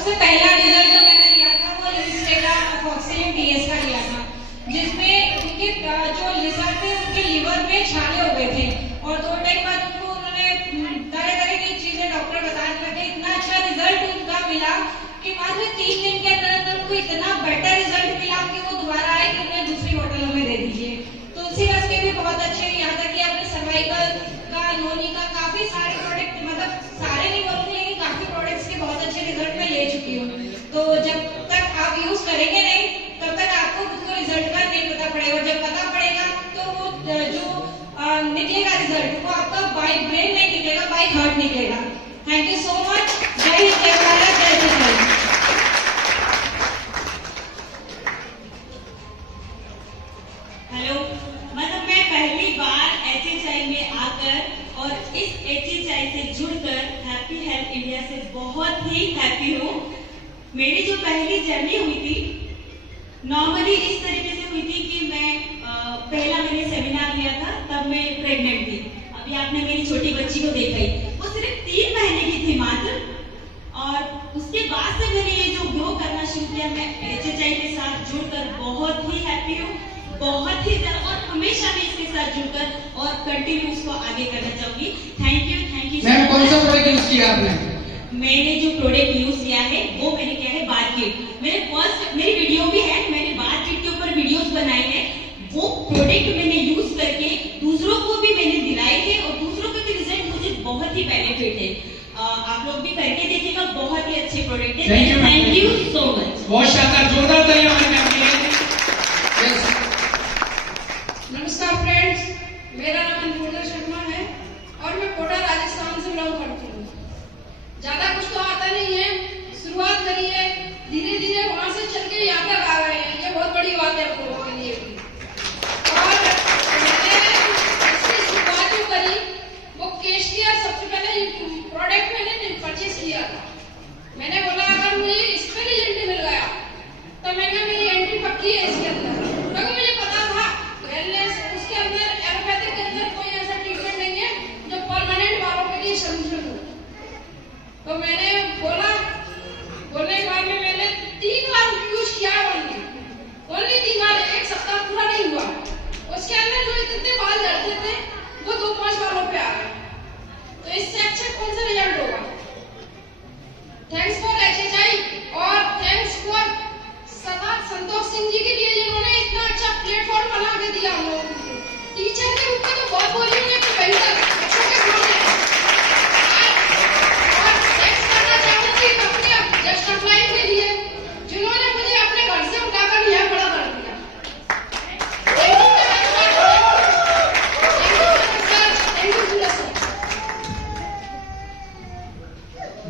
सबसे पहला रिजल्ट जो मैंने लिया था वो लिस्टेरा फॉक्सिलिन डीएस का लिया था, जिसमें उनके जो लिजर थे उनके लिवर में छाले हो गए थे और 2 टाइम बाद उनको उन्होंने तरह की चीजें डॉक्टर बताने लगे। इतना अच्छा रिजल्ट उनका मिला कि मात्र 3 दिन के अंदर उनको इतना बेटर रिजल्ट मिला कि वो दोबारा आए कि उन्हें दूसरी बोतल हमें दे दीजिए। तुलसी रस के भी बहुत अच्छे, यहाँ तक कि अपने सर्वाइकल का, नोनी का काफी सारे प्रोडक्ट, मतलब सारे नहीं बोलूंगी लेकिन काफी प्रोडक्ट्स के बहुत अच्छे रिजल्ट मैं ले चुकी हूँ। तो जब तक आप यूज करेंगे नहीं तब तक आपको उसको रिजल्ट का नहीं पता पड़ेगा, और जब पता पड़ेगा तो वो जो निकलेगा रिजल्ट वो आपका बाय ब्रेन नहीं निकलेगा, बाय हार्ट निकलेगा। Thank you so much. जय हिंद, जय भारत, जय हिंद। हेलो, मतलब मैं पहली बार HHI में आकर और इस HHI से जुड़कर हैप्पी हेल्थ इंडिया से बहुत ही हैप्पी हूँ। मेरी जो पहली जर्नी हुई थी नॉर्मली इस तरीके से हुई थी कि मैं पहला मैंने सेमिनार लिया था, तब मैं प्रेग्नेंट थी। अभी आपने मेरी छोटी बच्ची को देखा ही, वो सिर्फ 3 महीने की थी मात्र, और उसके बाद से मैंने ये जो ग्रो करना शुरू किया, मैं HHI के साथ जुड़कर बहुत ही हैप्पी हूँ, बहुत ही ज्यादा, और हमेशा मैं इसके साथ जुड़कर और कंटिन्यू उसको आगे करना चाहूंगी। Thank you. मैम, कौन सा प्रोडक्ट यूज किया आपने? मैंने जो प्रोडक्ट यूज किया है वो मैंने किया है बाथ किट। मेरी वीडियो भी है, मैंने बाथ किट के ऊपर वीडियोस बनाई है। वो प्रोडक्ट मैंने यूज करके दूसरों को भी मैंने दिलाई है और दूसरों के रिजल्ट मुझे बहुत ही बेनिफिट है। आप लोग भी करके देखिएगा, बहुत ही अच्छे प्रोडक्ट है। Thank you so much. बहुत शानदार, जोरदार तालियां हमारे मैम के लिए। नमस्कार फ्रेंड्स, मेरा नाम अनुपूर्णा शर्मा है और मैं कोटा राजस्थान से बिलोंग करती हूँ। ज्यादा कुछ तो आता नहीं है, शुरुआत करी है, धीरे धीरे वहां से चल के यहाँ तक आ गए हैं, ये बहुत बड़ी बात है आप लोगों के लिए भी। और मैंने इसकी शुरुआत जो करी वो केश किया, सबसे पहले प्रोडक्ट मैंने परचेज किया था। मैंने बोला अगर मुझे इस पे रिजल्ट मिल गया तो मैंने मेरी एंट्री पक्की है इसके अंदर, क्योंकि मुझे पता था वेलनेस उसके अंदर एलोपैथिक के अंदर कोई ऐसा ट्रीटमेंट नहीं है जो परमानेंट बालों के लिए सॉल्यूशन हो। तो मैंने बोलने के बाद में मैंने 3 बार यूज किया, ओनली 3 बार, 1 सप्ताह पूरा नहीं हुआ। उसके अंदर जो इतने बाल झड़ते थे वो 2-5 बालों पे आ गए। तो इससे अच्छा कौन सा रिजल्ट होगा। थैंक्स फॉर HHI और थैंक्स फॉर सरदार संतोष सिंह जी के लिए जिन्होंने इतना अच्छा प्लेटफॉर्म बना के दिया हम लोगों को। टीचर के रूप में तो बहुत बोली उन्हें कि बेहतर अच्छे के सामने और थैंक्स करना चाहूंगी अपने जस्ट अप्लाई के लिए जिन्होंने मुझे अपने घर से उठाकर यहाँ खड़ा कर दिया।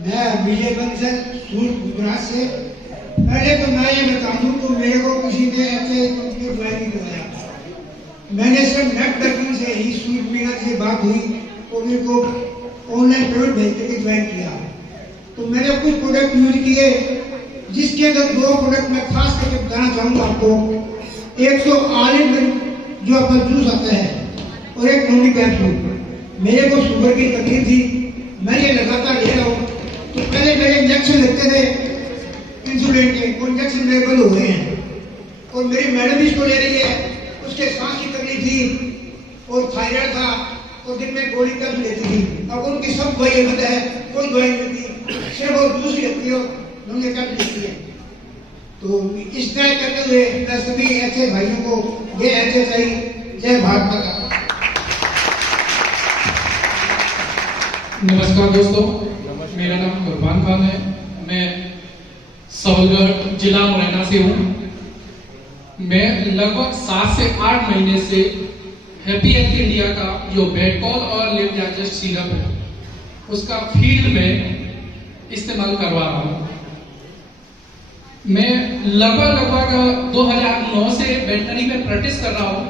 मैं विजय बंसल सूरत गुजरात से। पहले तो मैं ये बता दूं तो मेरे को किसी ने ऐसे कंप्यूटर ज्वाइन करवाया। मैंने सिर्फ नेट बैंकिंग से ही सूरत मीना से बात हुई और मेरे को ऑनलाइन पेमेंट भेज करके ज्वाइन किया। तो मैंने कुछ प्रोडक्ट यूज किए, जिसके अंदर 2 प्रोडक्ट मैं खास करके बताना चाहूँगा आपको। एक तो ऑलिव जो अपना जूस आता है और एक नोनी कैप्सूल। मेरे को शुगर की तकलीफ थी, मैं ये लगातार ले रहा हूँ। तो पहले मेरे इंजेक्शन लगते थे इंसुलिन के, वो इंजेक्शन मेरे बंद हो गए हैं। और मेरी मैडम भी इसको ले रही है, उसके सांस की तकलीफ थी और थायराइड था और दिन में गोली कब लेती थी। अब उनकी सब दवाई बंद है, कोई दवाई नहीं थी, सिर्फ वो जूस ही लगती है, उन्होंने कब लेती है। तो इस तरह करते हुए मैं सभी ऐसे भाइयों को ये HHI जय भारत माता। नमस्कार दोस्तों, मेरा नाम कुर्बान खान है। मैं सबलगढ़ जिला मुरैना से हूँ। मैं लगभग 7 से 8 महीने से हैप्पी हेल्थ इंडिया का जो बेडकॉल और लिव डाइजेस्ट सिरप है उसका फील्ड में इस्तेमाल करवा रहा हूँ। मैं लगभग 2009 से वेटनरी में प्रैक्टिस कर रहा हूँ,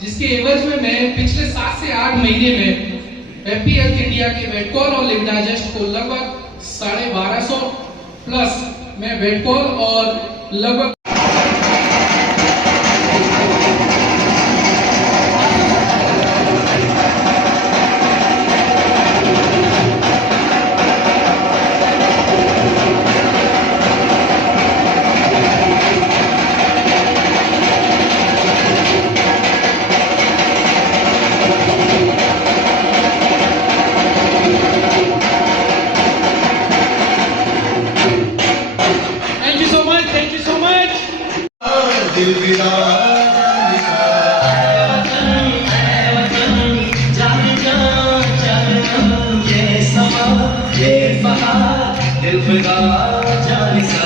जिसके एवज में मैं पिछले 7 से 8 महीने में हैप्पी हेल्थ इंडिया के वेटकॉल और लिव डाइजेस्ट को लगभग 1250 प्लस मैं वेटकॉल और लगभग दिल विदा ये समा ये बहार दिल विदा जानिसा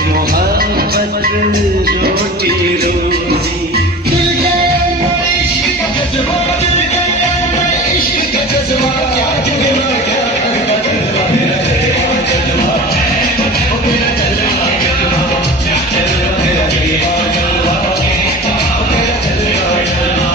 मोहब्बत रोटी रोजी दिल के इश्क का जज्बा दिल के इश्क का जज्बा क्या जज्बा क्या जज्बा मेरा जज्बा ओ मेरा जज्बा जज्बा मेरा जज्बा ओ मेरा जज्बा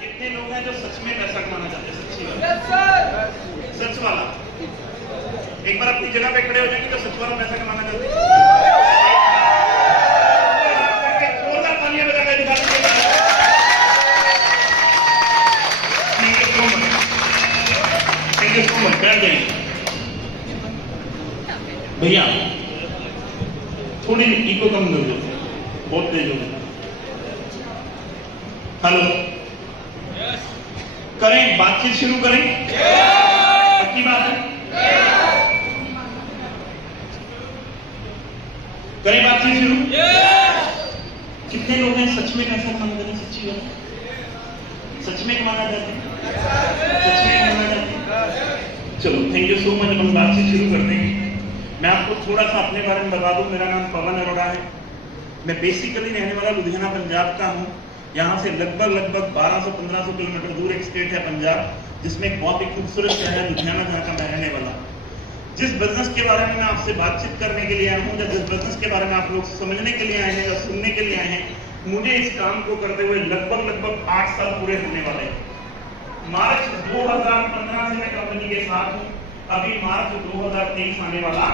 कितने लोग हैं जो सच में पैसा कमाना चाहते हैं? सच्ची बात, सच वाला। एक बार अपनी जगह पे खड़े हो जाएंगे जो सच वाला पैसा कमाना चाहते हैं। जोरदार तालियां बजा के दिखा दीजिए। Thank you so much. बैठ जाइए भैया, थोड़ी इको कम कर दो, बहुत तेज हो गया। हेलो, करें बातचीत शुरू करें? पक्की बात है? करें बातचीत शुरू? कितने लोग हैं सच में पैसा कमाना चाहते हैं? सच्ची बात, सच में कमाना चाहते हैं? सच में कमाना चाहते हैं? चलो, थैंक यू सो मच। हम बातचीत शुरू कर देंगे। मैं आपको थोड़ा सा अपने बारे में बता दूं। मेरा नाम पवन अरोड़ा है। मैं बेसिकली रहने वाला लुधियाना पंजाब का हूँ। यहाँ से लगभग 1200-1500 किलोमीटर दूर एक स्टेट है पंजाब, जिसमें एक बहुत ही खूबसूरत शहर है लुधियाना, जहाँ का मैं रहने वाला। जिस बिजनेस के बारे में मैं आपसे बातचीत करने के लिए आया हूँ, या जिस बिजनेस के बारे में आप लोग समझने के लिए आए हैं या सुनने के लिए आए हैं, मुझे इस काम को करते हुए लगभग 8 साल पूरे होने वाले हैं। मार्च 2015 से मैं कंपनी के साथ हूँ। अभी मार्च 2023 आने वाला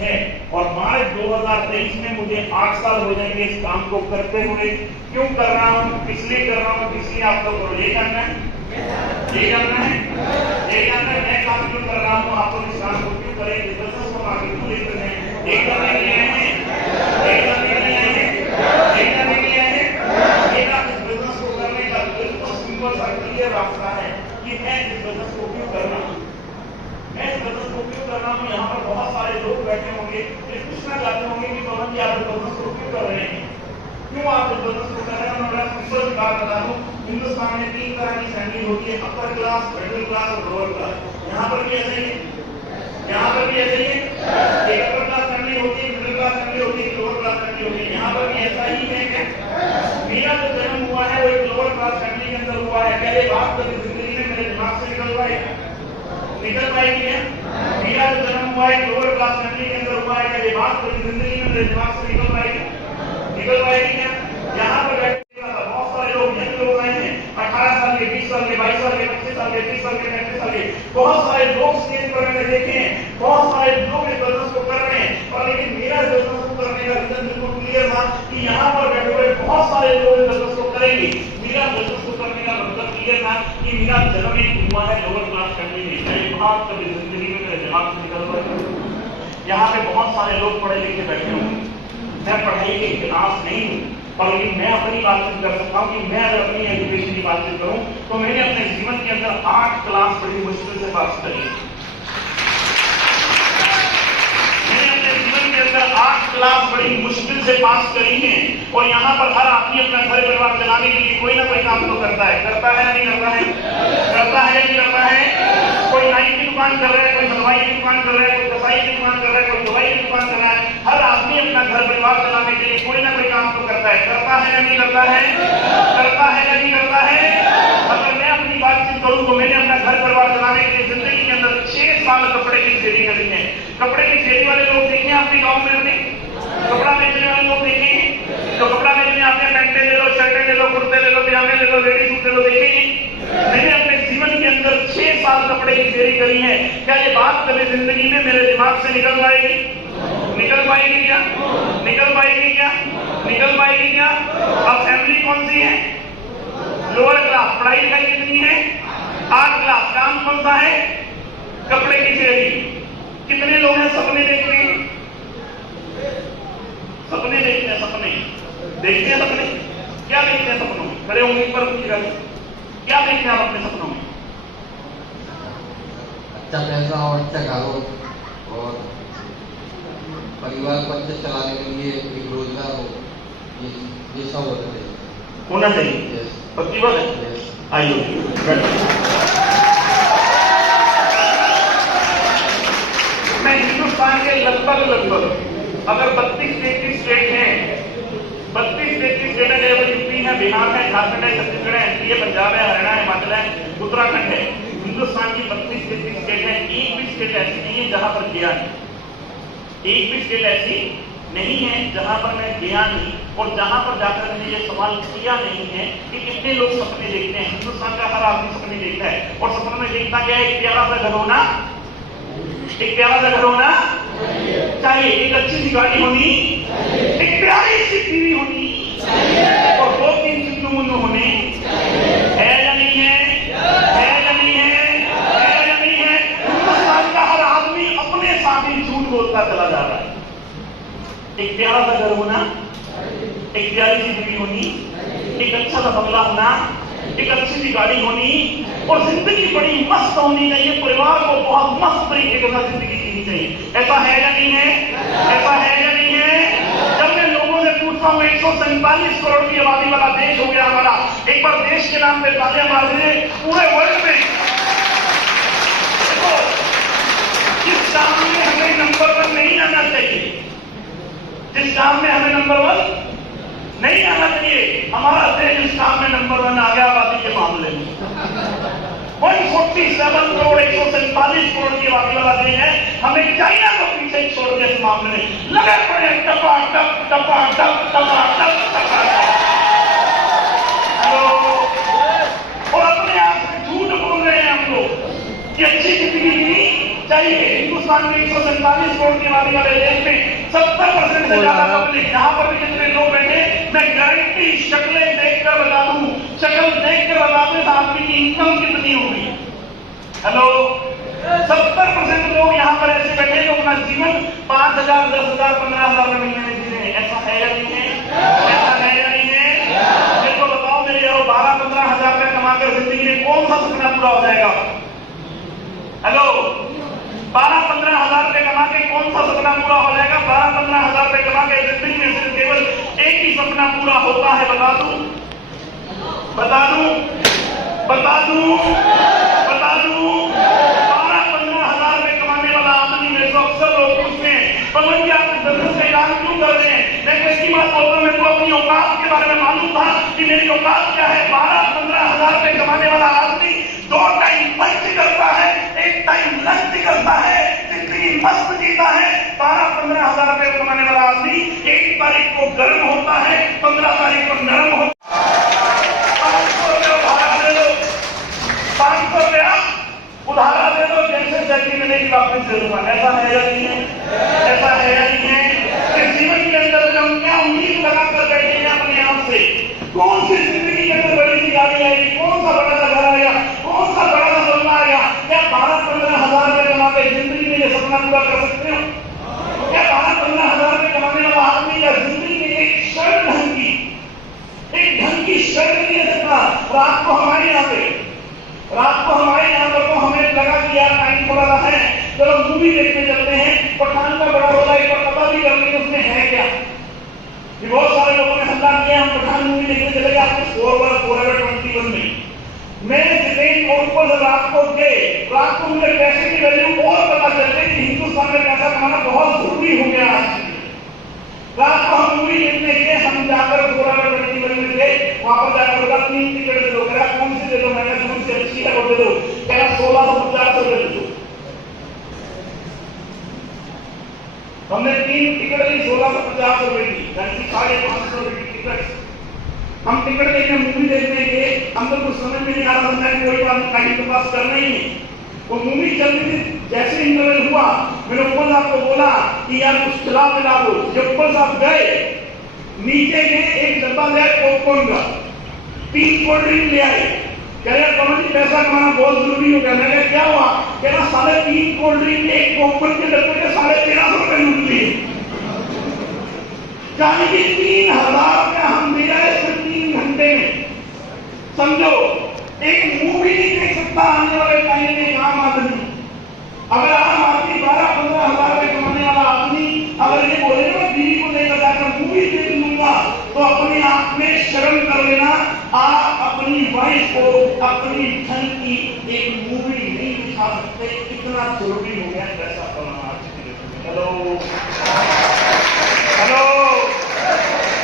है और मार्च 2023 में मुझे 8 साल हो जाएंगे इस काम को करते हुए। क्यों कर रहा हूँ, किस लिए कर रहा हूँ, इसलिए आप लोग को ये जानना है, ये जानना है, ये जानना है मैं काम क्यों कर रहा हूँ, आप लोग इस काम को क्यों करें, इस बिजनेस को आगे क्यों लेकर हैं, एक करने के लिए आए हैं, एक करने के लिए आए हैं, एक करने के लिए आए हैं। मेरा इस बिजनेस को करने का बिल्कुल सिंपल सा क्लियर रास्ता है कि मैं इस बिजनेस को क्यों कर रहा हूँ। मैं इस बिजनेस को क्यों कर रहा हूँ? यहाँ पर बहुत सारे लोग बैठे होंगे जो पूछना चाहते होंगे कि पवन जी आप इस बिजनेस को क्यों कर रहे हैं, क्यों आप इस बिजनेस को कर रहे हैं? मैं बड़ा सिंपल सी बात बता दूं। हिंदुस्तान में 3 तरह की फैमिली होती है, अपर क्लास, मिडिल क्लास और लोअर क्लास। यहाँ पर भी ऐसे ही है, यहाँ पर भी ऐसे ही है। एक अपर क्लास फैमिली होती है, मिडिल क्लास फैमिली होती है, लोअर क्लास फैमिली होती है। यहाँ पर भी ऐसा ही है। मेरा जो जन्म हुआ है वो एक लोअर क्लास फैमिली के अंदर हुआ है। क्या ये बात कभी जिंदगी में मेरे दिमाग से निकल पाएगी? निकल पाएगी है? मेरा जो जन्म हुआ है लोअर क्लास फैमिली के अंदर हुआ है। क्या ये बात कभी जिंदगी में मेरे दिमाग से निकल पाएगी? निकल पाएगी क्या? यहाँ पर बैठे बहुत सारे कि यहाँ पर बैठे हुए बहुत सारे लोग बिजनेस को करेंगे। मेरा बिजनेस को करने का मतलब क्लियर था कि मेरा जन्म एक हुआ है लोअर क्लास फैमिली में। मेरे बाप कभी जिंदगी में मेरे दिमाग से निकल गया। यहाँ पे बहुत सारे लोग पढ़े लिखे बैठे होंगे, मैं पढ़ाई के खिलाफ नहीं हूँ, और लेकिन मैं अपनी बातचीत कर सकता हूँ कि मैं अगर अपनी एजुकेशन की बातचीत करूँ तो मैंने अपने जीवन के अंदर 8 क्लास बड़ी मुश्किल से पास करी। मैंने अपने जीवन के अंदर 8 क्लास बड़ी मुश्किल से पास करी है, और यहाँ पर हर आदमी अपना घर परिवार चलाने के लिए कोई ना कोई काम तो करता है या नहीं करता है? करता है या नहीं करता है? कोई नाई की दुकान कर रहा है, कोई दवाई की दुकान कर रहा है, कोई कसाई की दुकान कर रहा है, कोई दवाई की दुकान कर रहा है। हर आदमी अपना घर परिवार चलाने के लिए कोई ना कोई काम तो करता है या नहीं करता है? करता है या नहीं करता है? अगर मैं अपनी बातचीत करूं तो मैंने अपना घर परिवार चलाने के लिए जिंदगी के अंदर 6 साल कपड़े की खेती करी है। कपड़े की खेती वाले लोग देखे हैं आपके गाँव में? अपने कपड़ा बेचने वाले लोग देखे हैं? जो कपड़ा बेचने आते हैं, पैंटे ले लो, शर्टें ले लो, कुर्ते ले लो, पजामे ले लो, लेडीज सूट ले लो, देखे हैं? मैंने अपने जीवन के अंदर 6 साल कपड़े की खेती करी है। क्या ये बात कभी जिंदगी में मेरे दिमाग से निकल पाएगी? निकल पाएगी क्या? निकल पाएगी क्या? निकल पाएगी क्या? अब फैमिली कौन सी है? Lower class. पढ़ाई लिखाई कितनी है? 8 क्लास। काम कौन सा है? कपड़े की खेती। कितने लोग हैं सपने देखते हैं? सपने देखते हैं, सपने देखते हैं, सपने क्या देखते हैं सपनों में? खड़े होंगे पर क्या देखते हैं आप अपने सपनों में? अच्छा पैसा और अच्छा घर हो, और परिवार को अच्छे चलाने के लिए एक रोजगार हो, ये सब होना चाहिए। पक्की बात है। आइए मैं हिंदुस्तान के लगभग अगर 32-33 स्टेट हैं, 32-33 स्टेट है, यूपी है, बिहार है, झारखंड है, छत्तीसगढ़ है, एमपी है, पंजाब है, हरियाणा है, हिमाचल है, उत्तराखंड है। हिंदुस्तान की 32-33 स्टेट है। एक भी स्टेट ऐसी नहीं है जहां पर गया नहीं। एक भी स्टेट ऐसी नहीं है जहां पर मैं गया नहीं, और जहां पर जाकर मैंने ये सवाल किया नहीं है कि कितने लोग सपने देखते हैं। हिंदुस्तान का हर आदमी सपने देखता है, और सपनों में देखता क्या है? एक प्यारा सा घर होना, एक प्यारा सा घर होना चाहिए, एक अच्छी सी गाड़ी होनी, एक प्यारी सी टीवी होनी, और 2-3 चिन्नू होने। है या नहीं है? है या नहीं है? है या नहीं है? हिंदुस्तान का हर आदमी अपने साथ ही झूठ बोलता चला जा रहा है। एक प्यारा सा घर होना, एक प्यारी सी टीवी होनी, एक अच्छा सा बंगला होना, एक अच्छी सी गाड़ी होनी, और जिंदगी बड़ी मस्त होनी चाहिए। परिवार को बहुत मस्त तरीके के साथ जिंदगी जीनी चाहिए। ऐसा है या नहीं है? ऐसा है या नहीं है? जब मैं लोगों से पूछता हूँ, 147 करोड़ की आबादी वाला देश हो गया हमारा, एक बार देश के नाम पे तालियां मार दीजिए पूरे वर्ल्ड में। देखो, जिस काम में हमें नंबर 1 नहीं आना चाहिए, जिस काम में हमें नंबर 1 नहीं आना चाहिए, हमारा देश इस काम में नंबर 1 आ गया आबादी के मामले में। 147 करोड़ 147 करोड़ की आबादी वाला देश है, हमें चाइना को पीछे छोड़ दिया इस मामले में। लगे पड़े टपाटप टपाटप टपाटप टपाटप। और अपने आप से झूठ बोल रहे हैं हम लोग कि अच्छी जिंदगी जीनी चाहिए। हिंदुस्तान में 147 करोड़ की आबादी वाले देश में 70% से ज्यादा पब्लिक, यहाँ पर भी जितने लोग बैठे, मैं गारंटी शक्लें देखकर बता दूं, शक्ल देखकर बता दूं, आदमी की इनकम कितनी होगी। हेलो, 70% लोग यहाँ पर ऐसे बैठे जो अपना जीवन 5,000, 10,000, 15,000 महीने में जी रहे हैं। ऐसा है या नहीं है? ऐसा है या नहीं है? मेरे को बताओ, मेरे 12-15 हजार रुपया कमाकर जिंदगी में कौन सा सपना पूरा हो जाएगा? हेलो, 12-15 हजार रुपए कमा के कौन सा सपना पूरा हो जाएगा? 12-15 हजार रुपए कमा के जिंदगी में सिर्फ केवल एक ही सपना पूरा होता है। बता दूं, बता दूं, बता दूं, बता दूं। 12-15 हजार रुपए कमाने वाला आदमी मेरे को अक्सर लोग पूछते हैं, पवन जी आप बिजनेस का ऐलान क्यों कर रहे हैं? मैं कैसी बात बोल रहा हूं, मेरे को अपनी औकात के बारे में मालूम था कि मेरी औकात क्या है। 12-15 हजार रुपए कमाने वाला आदमी 2 टाइम पंच करता है, 1 टाइम लंच करता है, जिंदगी मस्त जीता है। 12-15 हजार रुपए कमाने वाला आदमी 1 तारीख को गर्म होता है, 15 तारीख को नरम होता है। 500 रुपया उधारा दे दो, 500 रुपया उधारा दे दो, जैसे सैलरी मिलेगी वापस दे दूंगा। ऐसा है या नहीं है? ऐसा है या नहीं है? कि जीवन के अंदर हम क्या उम्मीद लगा कौन सी जिंदगी के अंदर बड़ी सी गाड़ी आएगी, कौन सा बड़ा सा घर आएगा, कौन सा बड़ा सा बंगला आएगा? क्या 12-15 हजार रुपए कमा के जिंदगी में ये सपना पूरा कर सकते हो? क्या 12-15 हजार रुपए कमाने वाला आदमी या जिंदगी में एक शर्ट ढंग की शर्ट नहीं ले सकता? रात को हमारे यहाँ पर तो हमें लगा कि यार टाइम थोड़ा सा है, चलो मूवी देखने चलते हैं। पठान का बड़ा रोला एक बार पता भी कर लेंगे उसमें है क्या। बहुत सारे लोगों ने हल्ला किया, हम पठान मूवी देखने चले गए आपको फोरएवर 21 में। मैं जितेंद्र और ऊपर से रात को मुझे पैसे की वैल्यू और पता चल गई कि हिंदुस्तान में पैसा कमाना बहुत जरूरी हो गया आज। रात को हम मूवी देखने गए, हम जाकर फोरएवर 21 में गए, वहां पर जाकर बोला 3 टिकट दे दो। कह कौन सी दे दो? मैंने कौन सी अच्छी है वो दे दो। कह 1650 दे दो। हमने 3 टिकट ली, 1650 रुपए की, यानी 550 रुपए की टिकट। हम टिकट देखने मूवी देखने गए, हम तो कुछ समझ में नहीं आ रहा था, कोई बात टाइम के पास करना ही है। वो मूवी चल रही थी, जैसे इंटरवल हुआ मैंने ऊपर साहब को बोला कि यार कुछ खिला पिला दो। जब ऊपर साहब गए, नीचे गए, एक डब्बा ले आए पॉपकॉर्न का, 3 कोल्ड ड्रिंक ले आए। कह रहे कमल जी पैसा कमाना बहुत जरूरी हो गया। मैंने क्या हुआ? कह रहा 3.5 कोल्ड ड्रिंक एक पॉपकॉर्न के डब्बे के 1350 रुपए लूट लिए। यानी कि 3000 रुपया हम दे रहे हैं 3 घंटे में। समझो, एक मूवी नहीं देख सकता आने वाले टाइम में आम आदमी। अगर आम आदमी 12-15 हजार रुपए कमाने वाला आदमी अगर ये बोले ना बीवी को लेकर जाकर मूवी देख लूंगा, तो अपने आप में शर्म कर लेना। आप अपनी वाइफ को अपनी धन की एक मूवी नहीं दिखा सकते, इतना जरूरी हो गया पैसा कमाना आज के डेट में। हेलो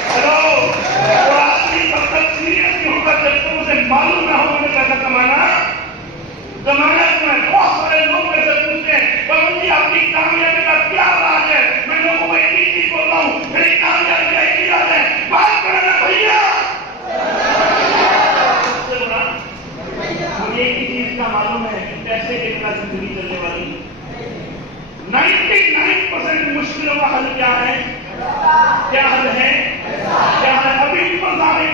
तो आदमी तब तक सीरियस नहीं होगा जब तक उसे मालूम ना हो कि पैसा कमाना क्यों है। बहुत सारे लोग ऐसे पूछते हैं, कमल जी आपकी कामयाबी का क्या राज है? मैं लोगों को एक ही चीज बोलता हूँ, मेरी कामयाबी का एक ही राज है, बात करना भैया। मुझे एक ही चीज का मालूम है कि पैसे के बिना जिंदगी चलने वाली 99% मुश्किलों का हल क्या है? क्या हल है? अभी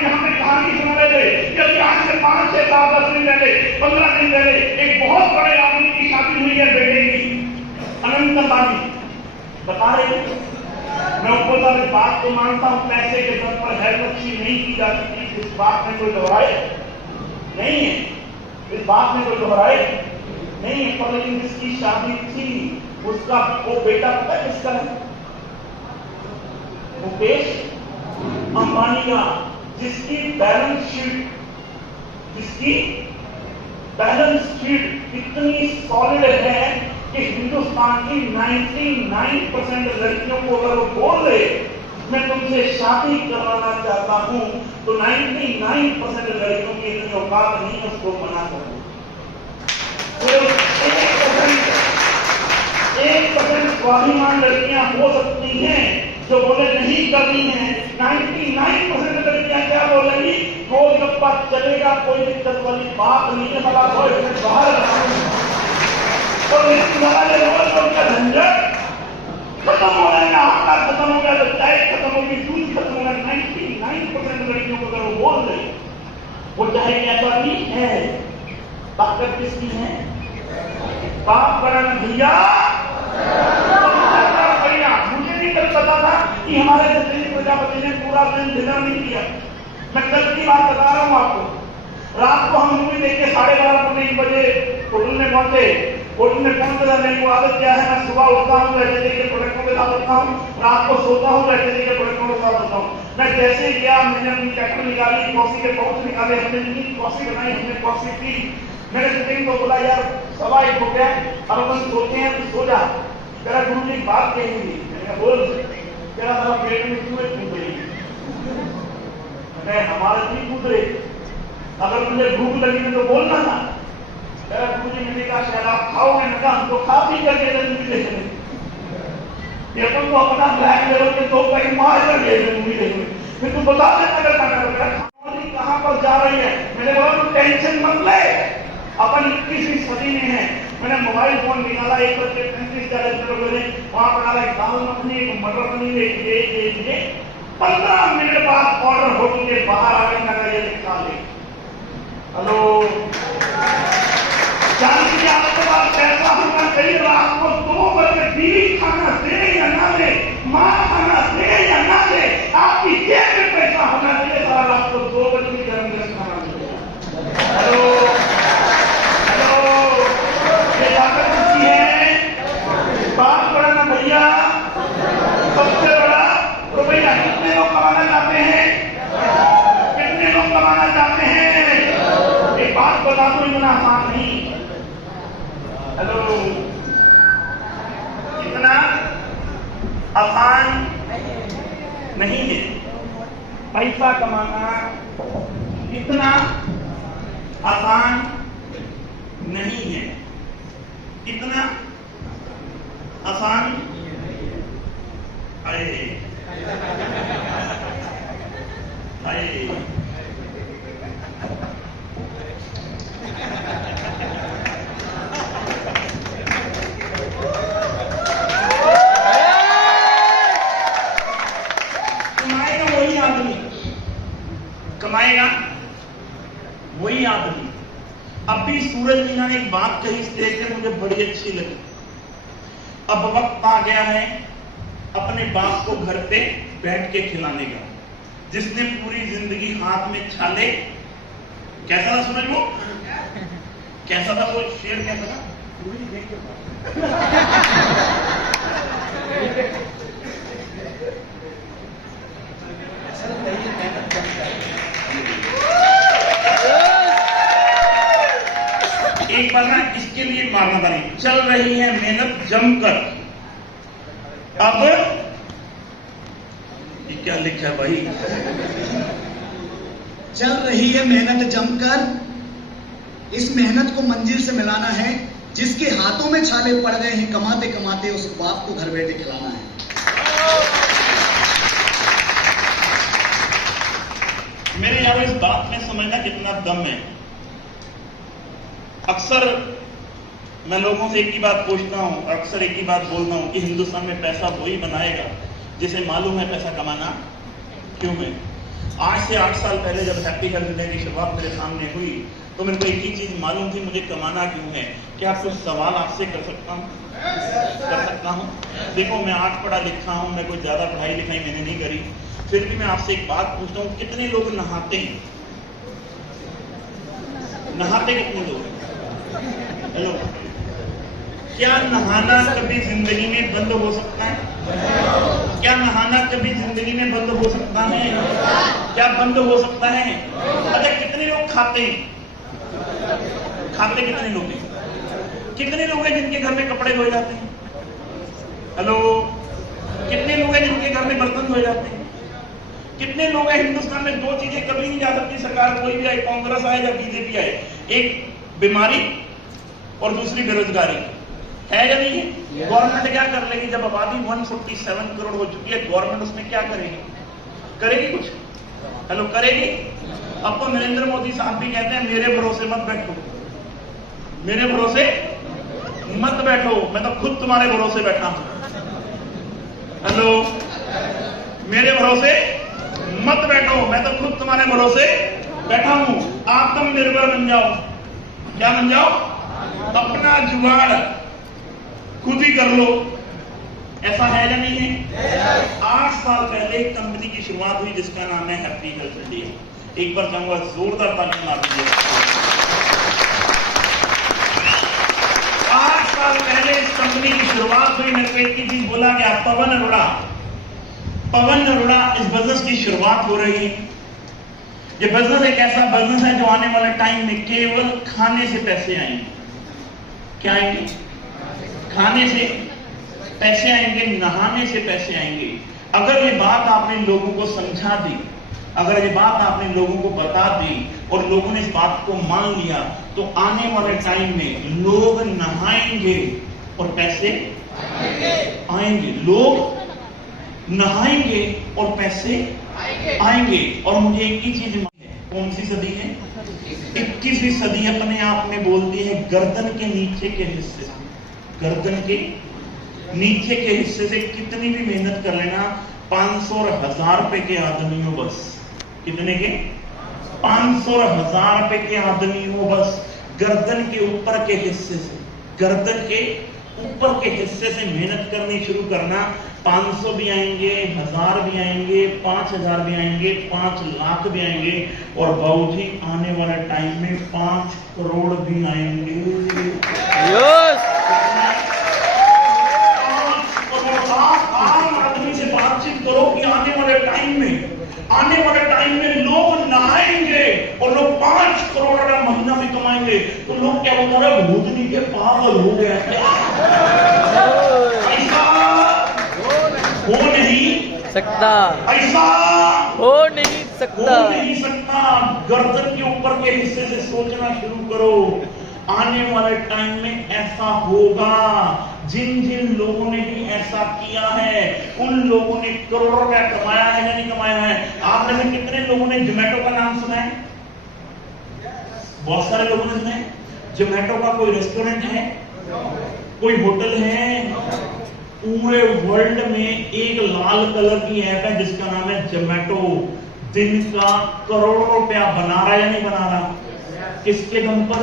हमें कहानी सुना रहे थे, जब आज से 5, 6, 7, 10 दिन पहले, 15 दिन पहले एक बहुत बड़े आदमी की शादी हुई है, बेटे की, अनंत अंबानी बता रहे थे। मैं ऊपर वाले बात को मानता हूं, पैसे के दर पर हेल्थ अच्छी नहीं की जा सकती, इस बात में कोई दोहराए नहीं है, इस बात में कोई दोहराए नहीं है। पर लेकिन जिसकी शादी थी उसका वो बेटा पता है किसका है? मुकेश अंबानी का, जिसकी बैलेंस शीट इतनी सॉलिड है कि हिंदुस्तान की 99% लड़कियों को अगर वो बोल रहे मैं तुमसे शादी करवाना चाहता हूं, तो 99% लड़कियों की इतनी औकात नहीं है उसको मना कर दो। 1% स्वाभिमान लड़कियां हो सकती हैं जो बोले नहीं करनी है। 99% लड़कियां क्या बोलेंगी? गोलगप्पा चलेगा, कोई दिक्कत वाली बात नहीं है, बड़ा बॉयफ्रेंड बाहर और का झंझट खत्म हो जाएगा, आटा खत्म हो गया, तो चाय खत्म होगी, दूध खत्म होगा। 99% लड़कियों को अगर वो बोल रहे वो चाहे कैसा भी है, ताकत किसकी है? बाप बड़ा भैया। मुझे नहीं कल पता था कि हमारे दक्षिणी प्रजापति ने पूरा दिन डिनर नहीं किया। मैं कल की बात बता रहा हूँ आपको। रात को हम मूवी देख के 12:30-1 बजे होटल में पहुंचे। होटल में पहुंचता नहीं, वो आदत क्या है, मैं सुबह उठता हूँ रहते देख के प्रोडक्टों के साथ उठता हूँ, रात को सोता हूँ रहते देख के प्रोडक्टों के साथ उठता हूँ। मैं जैसे ही गया, मैंने अपनी कैटल निकाली, कॉफी के पाउच निकाले, हमने कॉफी बनाई, हमने कॉफी पी। मैंने सुप्रीम को बोला यार 1:15 हो गया, अब अपन सोते हैं, तो सो जा। कह रहा गुरु जी बात कहेंगी। मैंने बोल, कह रहा था पेट में क्यों कूद रही? मैं हमारे नहीं कूद रहे, अगर मुझे भूख लगी तो बोलना था। कह रहा गुरु जी मैंने कहा शायद आप खाओगे, ना हम तो खा पी करके मूवी देखने, ये अपन को अपना ब्लैक लेवल के 2 पैकेट मार कर गए मूवी देखने, फिर तू बता देना अगर कहां पर जा रही है। मैंने बोला तू टेंशन मत ले, अपन 21वीं सदी में है। मैंने मोबाइल फोन निकाला, 1:35-40 वहां पर डाला दाल मखनी, मटर पनीर, 15 मिनट बाद ऑर्डर होटल के बाहर आगे लगा ये लिखा ले। हेलो, जानती आपके पास पैसा होना चाहिए तो आपको 2 बजे बीवी खाना दे या ना दे, माँ खाना दे या ना दे, आपकी जेब में पैसा होना चाहिए सारा आपको 2 बजे भी गरम गरम खाना मिलेगा। हेलो हेलो, ये ताकत किसकी है? बात बड़ा ना भैया, सबसे बड़ा रुपया। कितने लोग कमाना चाहते हैं? कितने लोग कमाना चाहते हैं? एक बात बता दो, इतना आसान नहीं। हेलो, इतना आसान नहीं है पैसा कमाना, इतना आसान नहीं है, इतना आसान। अरे अरे कमाएगा वही आदमी। अभी सूरज मीना ने एक बात कही स्टेज पे, मुझे बड़ी अच्छी लगी। अब वक्त आ गया है अपने बाप को घर पे बैठ के खिलाने का, जिसने पूरी जिंदगी हाथ में छाले। कैसा था सूरज? वो कैसा था? वो शेर कैसा था? एक बार ना इसके लिए मारना था नहीं। चल रही है मेहनत जमकर। अब ये क्या लिखा है भाई? चल रही है मेहनत जमकर, इस मेहनत को मंजिल से मिलाना है। जिसके हाथों में छाले पड़ गए हैं कमाते कमाते, उस बाप को घर बैठे खिलाना है। मेरे यार इस बात में समझना कितना दम है। अक्सर मैं लोगों से एक ही बात पूछता हूं, अक्सर एक ही बात बोलता हूं कि हिंदुस्तान में पैसा वही बनाएगा जिसे मालूम है पैसा कमाना क्यों है। आज से 8 साल पहले जब हैप्पी हेल्थ इंडिया की शुरुआत मेरे सामने हुई तो मेरे को एक ही चीज मालूम थी, मुझे कमाना क्यों है। क्या कुछ सवाल आपसे कर सकता हूँ? कर सकता हूँ? देखो, मैं 8 पढ़ा लिखा हूँ, मैं कोई ज्यादा पढ़ाई लिखाई मैंने नहीं करी, फिर भी मैं आपसे एक बात पूछता हूँ, कितने लोग नहाते हैं? नहाते कितने लोग? हेलो, क्या नहाना कभी जिंदगी में बंद हो सकता है? क्या नहाना कभी जिंदगी में बंद हो सकता है? क्या बंद हो सकता है? अच्छा, कितने लोग खाते हैं? खाते कितने लोग हैं? कितने लोग हैं जिनके घर में कपड़े धोए जाते हैं? हेलो, कितने लोग हैं जिनके घर में बर्तन धोए जाते हैं? कितने लोग हैं? हिंदुस्तान में 2 चीजें कभी नहीं जा सकती, सरकार कोई भी आए, कांग्रेस आए या बीजेपी आए, एक बीमारी और दूसरी बेरोजगारी, है या नहीं है? गवर्नमेंट क्या कर लेगी जब आबादी 147 करोड़ हो चुकी है? गवर्नमेंट उसमें क्या करेगी? करेगी कुछ? हेलो, करेगी? अब तो नरेंद्र मोदी साहब भी कहते हैं मेरे भरोसे मत बैठो, मेरे भरोसे मत बैठो, मैं तो खुद तुम्हारे भरोसे बैठा हूं। हेलो, मेरे भरोसे मत बैठो, मैं तो खुद तुम्हारे भरोसे बैठा हूं। आत्मनिर्भर बन जाओ। क्या बन जाओ? अपना जुगाड़ खुद ही कर लो। ऐसा है या नहीं है? 8 साल पहले एक कंपनी की शुरुआत हुई जिसका नाम है हैप्पी हेल्थ इंडिया। एक बार चाहूंगा जोरदार ताली मार दीजिए। 8 साल पहले इस कंपनी की शुरुआत हुई। मेरे को एक ही चीज बोला गया, पवन अरोड़ा इस बिजनेस की शुरुआत हो रही है। ये बिजनेस एक ऐसा बिजनेस है जो आने वाले टाइम में केवल खाने से पैसे आएंगे। क्या आएंगे? खाने से पैसे आएंगे, नहाने से पैसे आएंगे। अगर ये बात आपने लोगों को समझा दी, अगर ये बात आपने लोगों को बता दी और लोगों ने इस बात को मान लिया, तो आने वाले टाइम में लोग नहाएंगे और पैसे आएंगे। लोग नहाएंगे और पैसे आएंगे। और मुझे एक ही चीज है, कौन सी सदी है? 21वीं सदी अपने आप में बोलती है गर्दन के नीचे के हिस्से, गर्दन के नीचे के हिस्से से कितनी भी मेहनत कर लेना, 500 और 1000 रुपए के आदमी हो बस, कितने के? 500 और 1000 रुपए के आदमी हो, बस गर्दन के ऊपर के हिस्से से, गर्दन के ऊपर के हिस्से से मेहनत करनी शुरू करना। 500 भी आएंगे, 1000 भी आएंगे, 5000 भी आएंगे, 5 लाख भी आएंगे, और बाबूजी आने वाले टाइम में 5 करोड़ भी आएंगे। आम आदमी से बातचीत करो कि आने वाले टाइम में लोग नहाएंगे और लोग 5 करोड़ का महीना भी कमाएंगे, तो लोग क्या बोल रहे हैं, भूतनी के पागल हो गए। ऐसा हो नहीं सकता, ऐसा हो नहीं सकता। गर्दन के ऊपर के हिस्से से सोचना शुरू करो। आने वाले टाइम में ऐसा होगा। जिन जिन लोगों ने भी ऐसा किया है उन लोगों ने करोड़ों रुपया कमाया है या नहीं कमाया है? आप में से कितने लोगों ने जोमेटो का नाम सुना है? बहुत सारे लोगों ने सुना है। जोमेटो का कोई रेस्टोरेंट है, कोई होटल है? पूरे वर्ल्ड में एक लाल कलर की ऐप है जिसका नाम है जोमेटो। दिन का करोड़ों रुपया बना रहा है या नहीं बना रहा? किसके दम पर?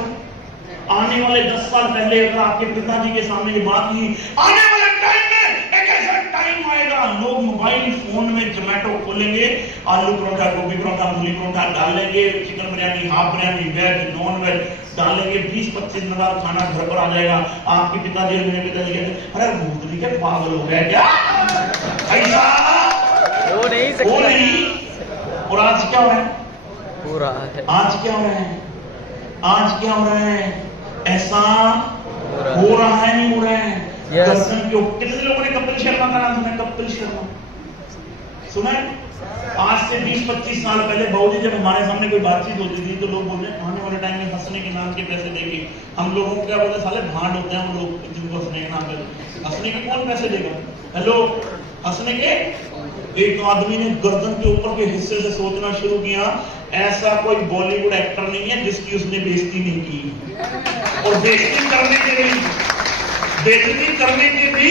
आने वाले 10 साल पहले अगर आपके पिताजी के सामने ये बात की, आने वाले टाइम में एक ऐसा टाइम आएगा लोग मोबाइल फोन में जोमेटो खोलेंगे, आलू परोठा, गोभी परोठा, मूली परोठा डालेंगे, chicken biryani, half biryani, veg non veg डालेंगे, 20-25 मिनट बाद खाना घर पर आ जाएगा। आपके पिताजी और मेरे पिताजी कहते, अरे भूतनी के पागल हो गए क्या? ऐसा हो नहीं सकता। और आज क्या हो रहा है? आज क्या हो रहा है? आज क्या हो रहा है? ऐसा हो रहा है, नहीं हो रहा है? दर्शन क्यों? कितने लोगों ने कपिल शर्मा का नाम सुना? कपिल शर्मा सुना है? आज से 20-25 साल पहले बाबूजी जब हमारे सामने कोई बातचीत होती थी तो लोग बोलते हैं आने वाले टाइम में हंसने के नाम के पैसे देंगे। हम लोगों को क्या बोलते हैं, साले भांड होते हैं हम लोग जिनको हंसने के नाम पे। हंसने के कौन पैसे देगा? हेलो, हंसने के? एक आदमी ने गर्दन के ऊपर के हिस्से से सोचना शुरू किया, ऐसा कोई बॉलीवुड एक्टर नहीं है जिसकी उसने बेइज्जती नहीं की। और बेइज्जती करने के भी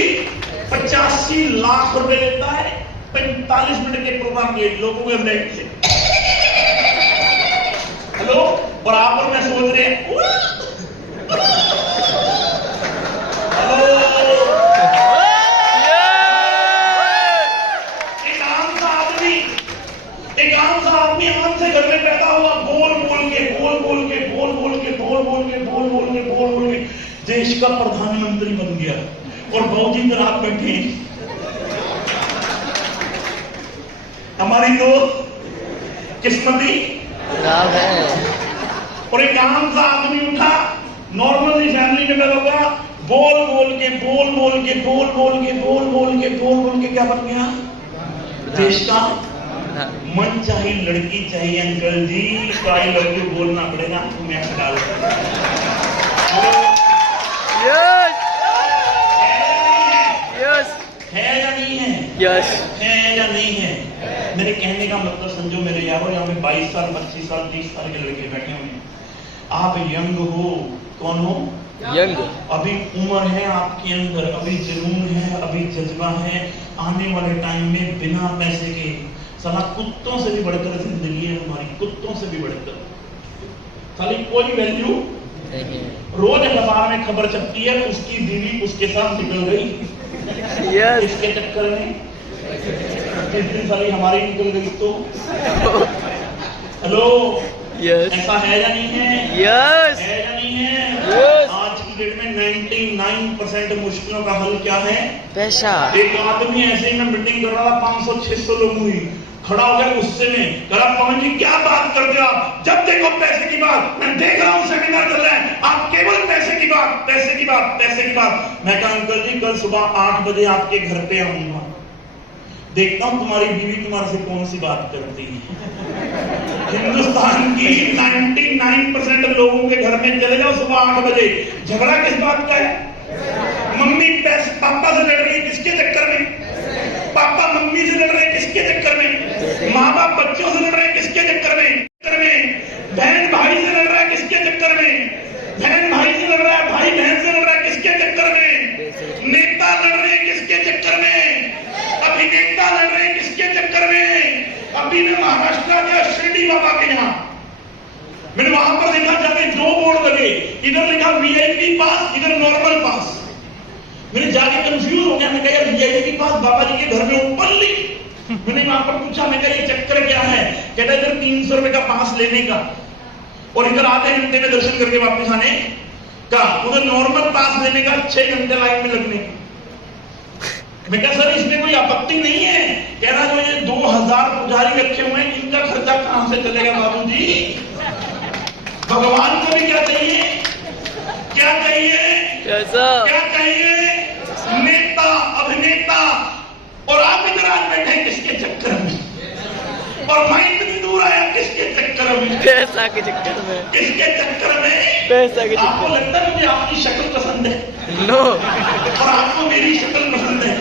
85 लाख रुपए लेता है। 45 मिनट के प्रोग्राम के लोगों को हेलो, और आप और मैं सोच रहे हैं एक आम सा आदमी आम से घर में पैदा हुआ, बोल के देश का प्रधानमंत्री बन गया। और बाबूजी इधर आप बैठे, हमारी तो किस्मती खराब है। और एक आम सा आदमी उठा, नॉर्मल फैमिली में पैदा हुआ, बोल के क्या बन गया? देश का मन चाहिए लड़की चाहिए। Uncle ji I love you बोलना पड़ेगा आपको। मैं डाल है या नहीं है? है या नहीं है? मेरे कहने का मतलब समझो मेरे यारों, यहाँ पे 22 साल 25 साल 30 साल के लड़के बैठे हुए हैं। आप यंग हो। कौन हो? यंग। अभी उम्र है आपके अंदर, अभी जुनून है, अभी जज्बा है। आने वाले टाइम में बिना पैसे के साला कुत्तों से भी बढ़कर जिंदगी है हमारी, कुत्तों से भी बढ़कर। खाली कोई वैल्यू नहीं। रोज अखबार में खबर छपती है उसकी बीवी उसके साथ निकल गई। इसके चक्कर में जिस दिन साली हमारी निकल गई तो हेलो, ऐसा है या नहीं है? है या नहीं है? आज की डेट में 99% मुश्किलों का हल क्या है? पैसा। एक आदमी ऐसे ही मैं मीटिंग कर रहा था, 500-600 लोग हुई, खड़ा हो गया गुस्से में, कहा पवन जी क्या बात करते हो आप? जब देखो पैसे की बात। मैं देख रहा हूँ सेमिनार चल रहा है, आप केवल पैसे की बात। मैं कहा अंकल जी कल सुबह 8 बजे आपके घर पे आऊंगा, देखता हूँ तुम्हारी बीवी तुम्हारे से कौन सी बात करती है। हिंदुस्तान की 99% लोगों के घर में चले जाओ सुबह 8 बजे, झगड़ा किस बात का है? मम्मी पापा से लड़ रही है, किसके चक्कर में? पापा मम्मी से लड़ रहे हैं, किसके चक्कर में? माँ बाप बच्चों से लड़ रहे हैं, किसके चक्कर में? बहन भाई से लड़ रहा है, किसके चक्कर में? बहन भाई से लड़ रहा है, भाई बहन से लड़ रहा है, किसके चक्कर में? नेता लड़ रहे हैं, किसके चक्कर में? अभिनेता लड़ रहे हैं, किसके चक्कर में? अभी महाराज महाराष्ट्र के शिरडी बाबा के यहाँ मैंने वहां पर देखा जाके 2 बोर्ड लगे, इधर लिखा वीआईपी पास, इधर नॉर्मल पास। मैंने जाके कंफ्यूज हो गया, मैं कहा यार वीआईपी पास बाबा जी के घर में ऊपर लिख। मैंने वहां पर पूछा, मैं कहा ये चक्कर क्या है? कहता इधर 300 रुपए का पास लेने का और इधर आधे घंटे में दर्शन करके वापस आने का, उधर नॉर्मल पास लेने का 6 घंटे लाइन में लगने का। मैं कहा सर इसमें कोई आपत्ति नहीं है। कह रहा जो ये 2000 पुजारी रखे हुए हैं इनका खर्चा कहां से चलेगा बाबूजी? भगवान को भी क्या चाहिए? क्या चाहिए? क्या चाहिए? नेता, अभिनेता। और आप इधर आज बैठे किसके चक्कर में? और मैं इतनी दूर आया किसके चक्कर में? पैसा के चक्कर में। किसके चक्कर में? पैसा के चक्कर। आपको लगता है मुझे आपकी शक्ल पसंद है? नो। और आपको मेरी शक्ल पसंद है?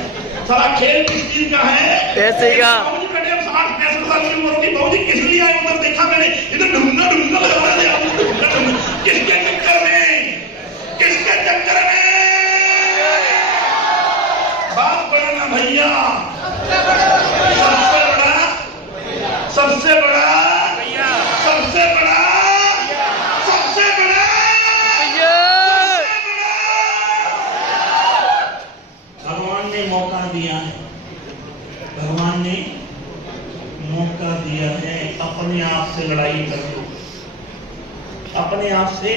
सारा खेल किस चीज का है? पैसे का। 60-65 साल की उम्र की बाबूजी किस लिए आए? उधर देखा मैंने, इधर ढूंढना लगा रहा है। किसके चक्कर में? किसके चक्कर में? बात बड़ा ना भैया, सबसे बड़ा, सबसे बड़ा, सबसे बड़ा, सबसे बड़ा, भगवान ने मौका दिया है, भगवान ने मौका दिया है। अपने आप से लड़ाई कर लो, अपने आप से,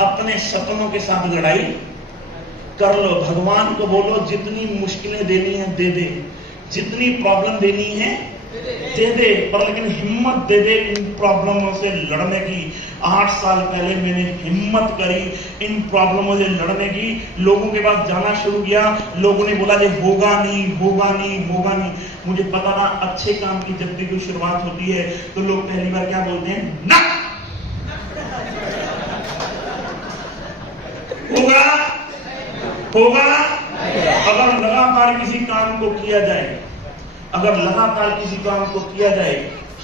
अपने सपनों के साथ लड़ाई कर लो। भगवान को बोलो जितनी मुश्किलें देनी है दे दे, जितनी प्रॉब्लम देनी है दे दे, पर लेकिन हिम्मत दे दे इन प्रॉब्लमों से लड़ने की। 8 साल पहले मैंने हिम्मत करी इन प्रॉब्लमों से लड़ने की। लोगों के पास जाना शुरू किया, लोगों ने बोला ये होगा नहीं, होगा नहीं, होगा नहीं। मुझे पता था अच्छे काम की जब भी कोई शुरुआत होती है तो लोग पहली बार क्या बोलते हैं? ना होगा, होगा। अगर लगातार किसी काम को किया जाए, अगर लगातार किसी काम को किया जाए,